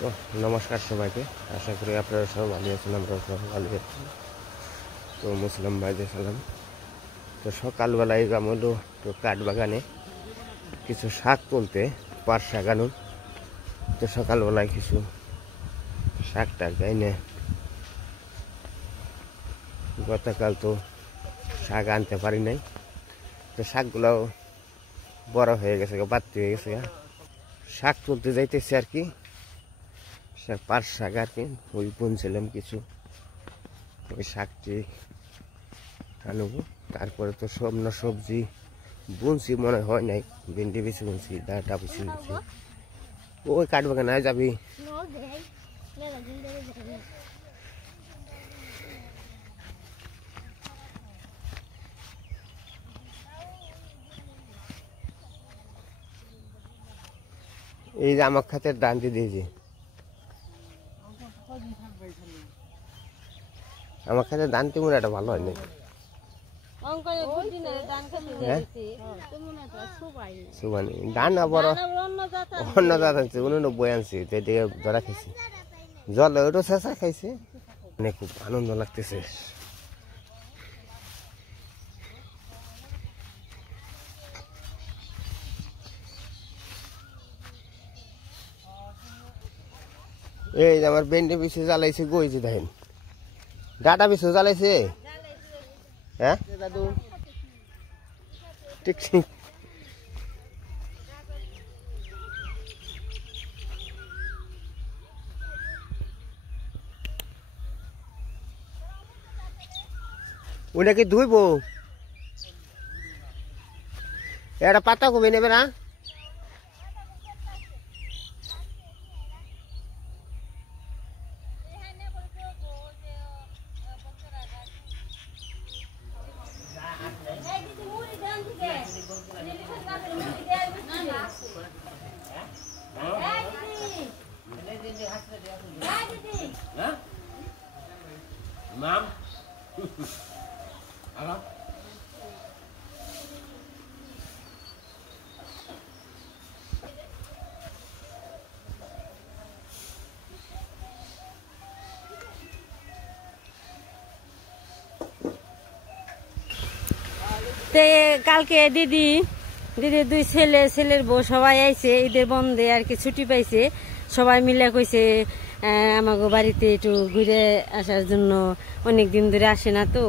তো নমস্কার সবাইকে, আশা করি আপনারা সব ভালো আছেন, আমরা সব ভালো আছি। তো মুসলিম ভাইদের সালাম। তো সকালবেলায় যাম হলো তো কাঠ বাগানে কিছু শাক তুলতে, পাট শাক আনুন। তো সকালবেলায় কিছু শাক টাক এনে গতকাল তো শাক আনতে পারি নাই, তো শাকগুলো বড় হয়ে গেছে, বাড়তি হয়ে গেছে। শাক তুলতে যাইতেছি আর কি, পাট শাক আর কি, ওই বুনছিলাম কিছু, ওই শাকটি আনবো। তারপরে তো সবজি বুনছি মনে হয় নাই, ভেন্ডি বেশি বুনছি, ডাঁটা বেশি বুনছি। ওই কাঠ বাগানে যাবি? এই যে আমার খাতের ডান্তি দিয়েছি, আমার কাছে দান্তি মনে একটা ভালো হয় না। ধান আবার অন্য জাত আনছে, 89 আনছি, তো এদিকে ধরা খাইছি, জল ওইটা চেঁচা খাইছে। মানে খুব আনন্দ লাগতেছে। এই যে আমার বেন্ডে পিছিয়ে জ্বালাইছে, গইছে দেখেন, ডাটা পিছিয়ে জ্বালাইছে। হ্যাঁ দাদু, ঠিক ঠিক। ওনাকে ধুইব, একটা পাতা কমে নেবে না? Mom? Hello? কালকে দিদির দুই ছেলের বউ সবাই আইছে, ঈদের বন্ধে আর কি ছুটি পাইছে, সবাই মিলে কইছে আমাকে বাড়িতে একটু ঘুরে আসার জন্য, অনেক দিন ধরে আসে না তো।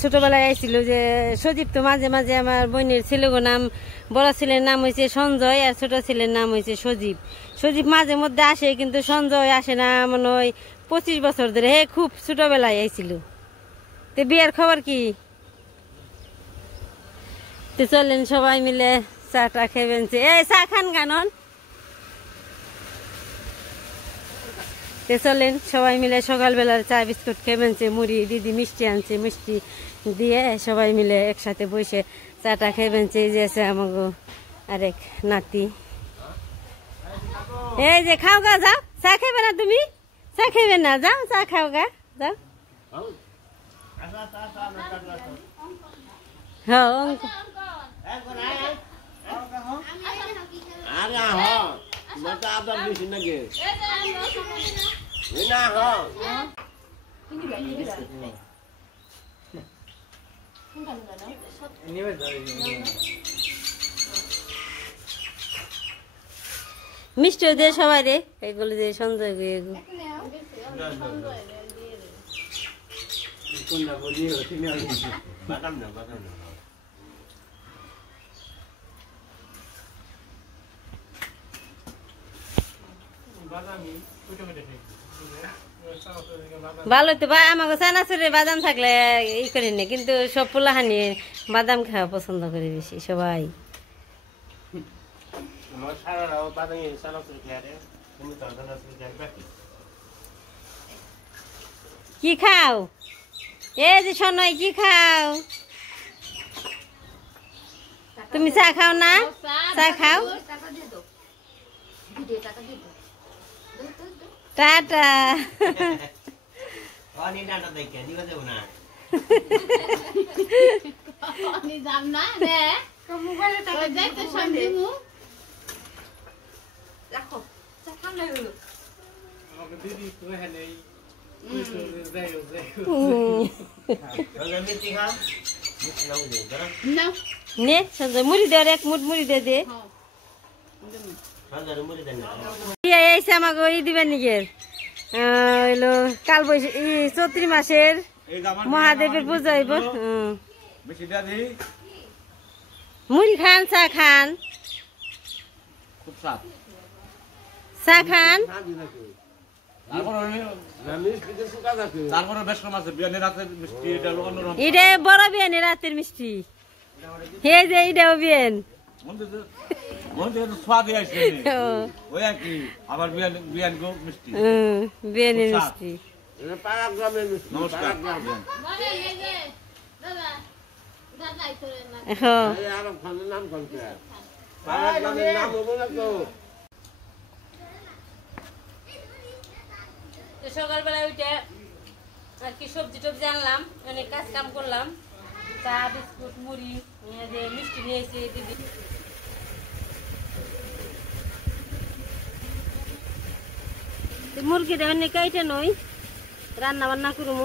ছোটবেলায় আইছিল যে সজীব, তো মাঝে মাঝে আমার বোনের ছেলেগো নাম, বড় ছেলের নাম হয়েছে সঞ্জয় আর ছোট ছেলের নাম হয়েছে সজীব মাঝে মধ্যে আসে, কিন্তু সঞ্জয় আসে না মনে হয় 25 বছর ধরে। হে খুব ছোটবেলায় আইছিল। তো বিয়ের খবর কি? তো চলেন সবাই মিলে চাটা খেবেন। এই চা খান গানন। তো চলেন সবাই মিলে সকালবেলার চা বিস্কুট খেবেন, মুড়ি দিদি মিষ্টি আনছে, মিষ্টি দিয়ে সবাই মিলে একসাথে বসে চাটা খেবেন। এই যে আছে আমাকে আরেক নাতি। এই যে খাও গা, যাও, চা খেবে না তুমি? চা খেবে না? যাও চা খাও গা, যাও। হ্যাঁ মিষ্টি দিয়ে সবাই রে, এগুলো দিয়ে সঞ্জয় ভালো তো ভাই। আমাকে চানাচুরের বাদাম থাকলে ই করি না, কিন্তু সব পোলাহানি বাদাম খাওয়া পছন্দ করে বেশি সবাই। কি খাও? এই যে শোনাই, কি খাও তুমি? চা খাও না? চা খাও। টাটা। দেখো নে সঞ্জয় মুড়ি দে আর এক মুঠ মুড়ি দে দে এইসে আমাকে ই দিবেন নিকের হইলো কাল বৈশাখ চৈত্রি মাসের মহাদেবের পূজা হইব মুড়ি খান চা খান চা খান এটা বড় বিয়ান রাতের মিষ্টি হে যে এটাও বিয়ান বিয়ানের মিষ্টি সকালবেলা ওইটা আর কি সবজি টবজি আনলাম অনেক কাজ কাম করলাম চা বিস্কুট মুড়ি মিষ্টি নিয়েছি দিদি মুরগিটা অনেক কাইটা নই রান্না বান্না করবো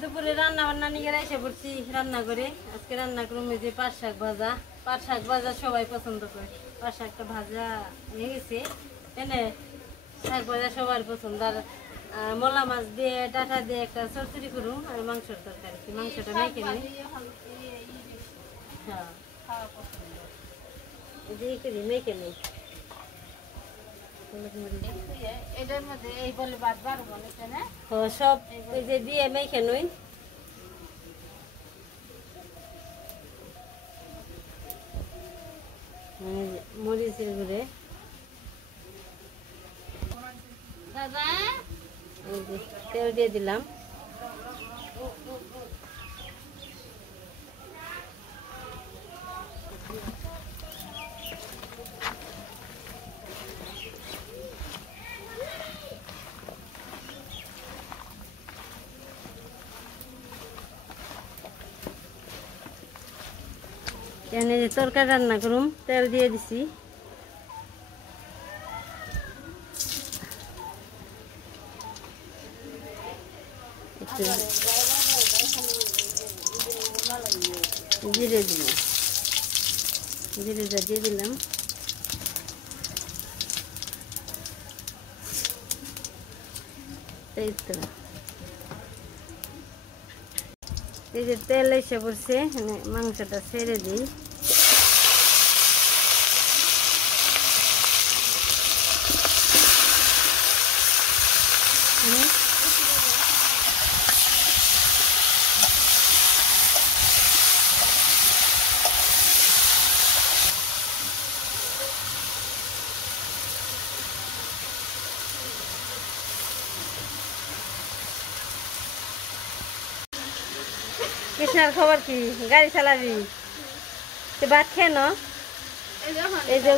দুপুরে রান্না বান্না নিয়ে এসে পড়ছি রান্না করে আজকে রান্না করুম যে পাট শাক ভাজা সবাই পছন্দ করে পাট শাকটা ভাজা হয়ে গেছে এনে শাক ভাজা সবার পছন্দ আর মলা মাছ দিয়ে ডাটা দিয়ে একটা চরচড়ি করুম আর মাংসের তরকারি মাংসটা মেখে নিই হ্যাঁ করি মেখে নিই এটার মধ্যে এই বলে বাদ বাড়বো না সব এই যে দিয়ে মেখে নই মরিচের গুঁড়ে দাদা তেল দিয়ে দিলাম এখানে যে তরকারি রান্না করুম তেল দিয়ে দিছি জিরে দিলাম জিরেটা দিয়ে দিলাম এই যে তেল এসে পড়ছে মাংসটা ছেড়ে দিই কৃষ্ণার খবর কি গাড়ি চালাবি তো ভাত খেয়ে ন এই যে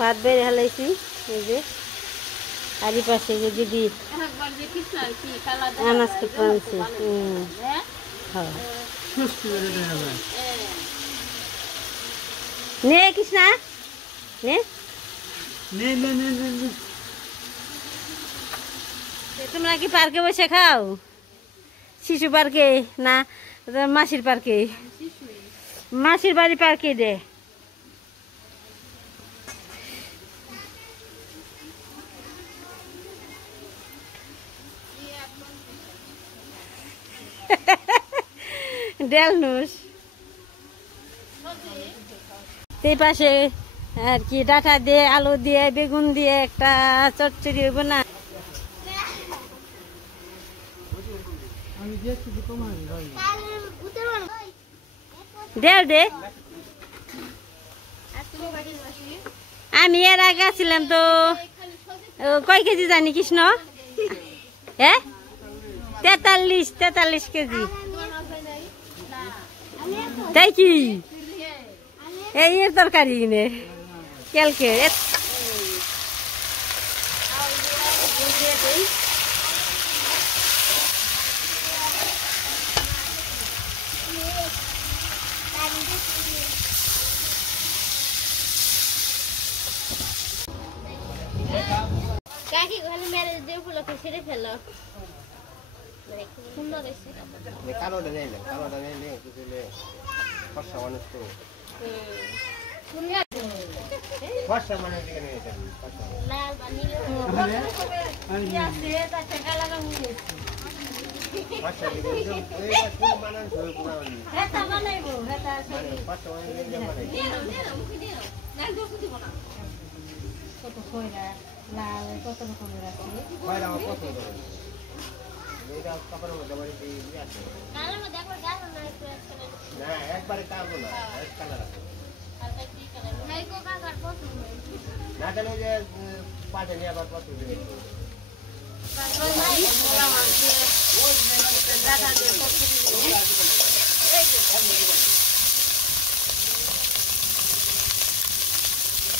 ভাত বেড়ে হালাইছি এই যে আর এই পাশে যে দিদি আনাজ করতে আনছি নে কৃষ্ণা নে তোমরা কি পার্কে বসে খাও শিশু পার্কে না মাসির পার্কে মাসির বাড়ি পার্কে দে ডেলনুস এই পাশে আর কি ডাঁটা দিয়ে আলু দিয়ে বেগুন দিয়ে একটা চচ্চড়ি হইব না দেও দে আমি এর আগে ছিলাম তো কয় কেজি জানি কৃষ্ণ হ্যাঁ 43 কেজি তাই কি এই এর তরকারি কিনে কালকে কাকি ওখানে ম্যারেজ ডে উপলক্ষে ছেড়ে ফেলো সুন্দর এসে কালোটা নেই ফর্সা মানুষ তো ফর্সা মানুষ দিকে নিয়ে যেতে লাল বানিয়ে ফর্সা দিকে মানান ধরে পুরো হেতা বানাইবো হেতা ফর্সা মানুষ দিকে কত কইরা লাল কত রকমের আছে কয়লা আমার পছন্দ করে এইটা কাপড়ের মধ্যে বাড়ি দিয়ে আছে কালার মধ্যে একবার গাঢ় না একটু না একবারে কালো না এক কালার আছে হালকা কি কালার নাই কো কাকার পছন্দ না তাহলে যে পাটে নিয়ে আবার পছন্দ করে কাকার নাই বলা মানছে দাদা দিয়ে পছন্দ এই যে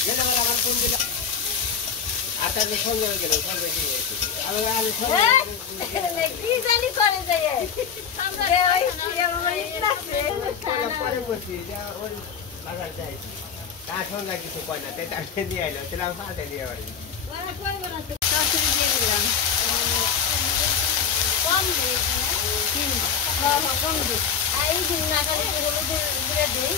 গেলে আমার ফোন দিলে আটা যে ফোন করে গেল ফোন রেখে গেছে আমি আলে ফোন কি জানি করে যায় পরে বসি যে ওই বাজার যাই তার সঙ্গে কিছু কয় না তাই দিয়ে আইলো তাহলে আমি পাতে দিয়ে বাড়ি কম দিই কম দিই এই দিন না কালে হলো দিয়ে দেই